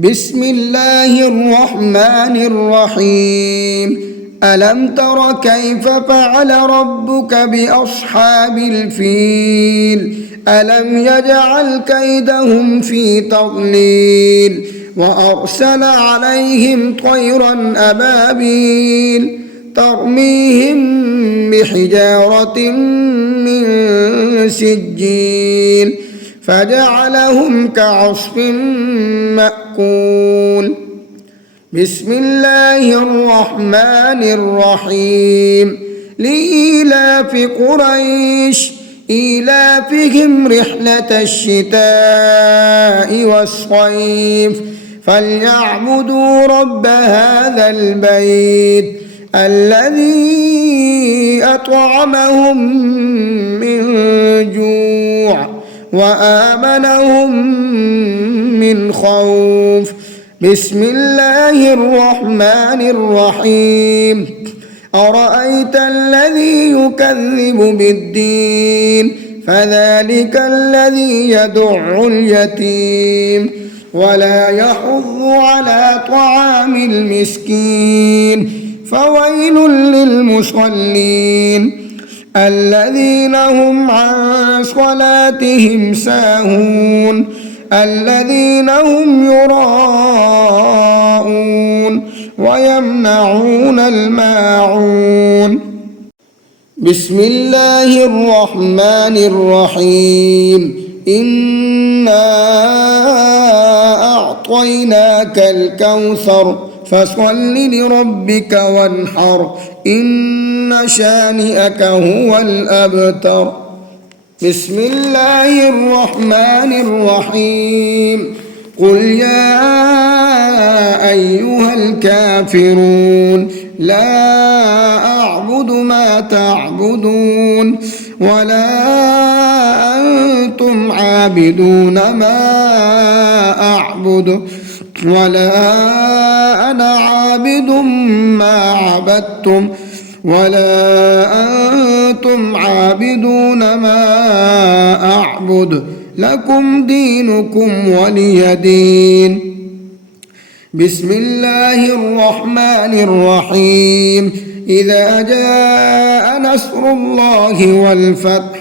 بسم الله الرحمن الرحيم. ألم تر كيف فعل ربك بأصحاب الفيل؟ ألم يجعل كيدهم في تضليل وأرسل عليهم طيرا أبابيل ترميهم بحجارة من سجيل فجعلهم كعصف مأكول. بسم الله الرحمن الرحيم. لإيلاف قريش إيلافهم رحلة الشتاء والصيف فليعبدوا رب هذا البيت الذي أطعمهم من جوع وآمنهم من خوف. بسم الله الرحمن الرحيم. أرأيت الذي يكذب بالدين فذلك الذي يدع اليتيم ولا يحض على طعام المسكين فويل للمصلين الذين هم عن صلاتهم ساهون الذين هم يراءون ويمنعون الماعون. بسم الله الرحمن الرحيم. إنا أعطيناك الكوثر فصل لربك وانحر إن شانئك هو الأبتر. بسم الله الرحمن الرحيم. قل يا أيها الكافرون لا أعبد ما تعبدون ولا أنتم عابدون ما أعبد ولا أنا عابد ما عبدتم ولا أنتم عابدون ما أعبد لكم دينكم ولي دين. بسم الله الرحمن الرحيم. إذا جاء نصر الله والفتح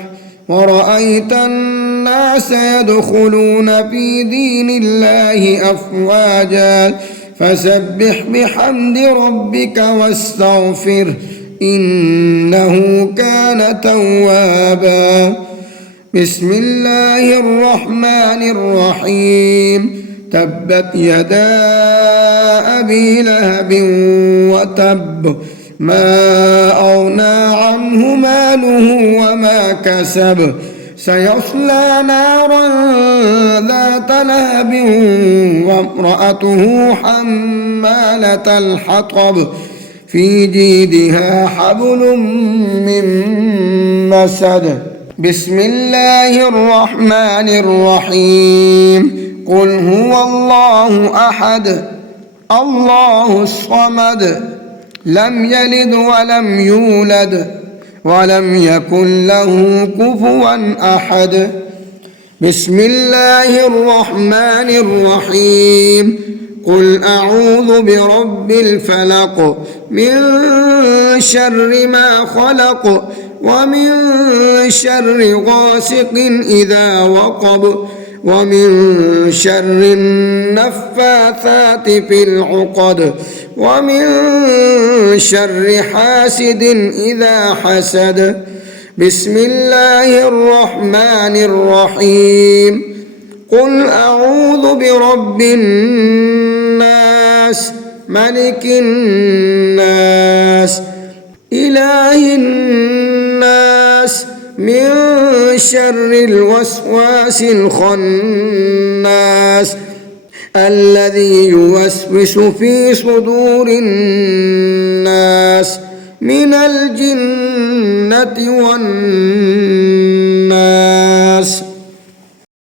ورأيت الناس يدخلون في دين الله أفواجا فسبح بحمد ربك واستغفره إنه كان توابا. بسم الله الرحمن الرحيم. تبت يدا أبي لهب وتب ما أغنى عنه ماله وما كسب سيصلى نارا ذات لهب وامرأته حمالة الحطب في جيدها حبل من مسد. بسم الله الرحمن الرحيم. قل هو الله أحد الله الصمد لم يلد ولم يولد ولم يكن له كفوا أحد. بسم الله الرحمن الرحيم. قل أعوذ برب الفلق من شر ما خلق ومن شر غاسق إذا وقب ومن شر النفاثات في العقد ومن شر حاسد إذا حسد. بسم الله الرحمن الرحيم. قل أعوذ برب الناس ملك الناس إله الناس من شر الوسواس الخناس الذي يوسوس في صدور الناس من الجنة والناس.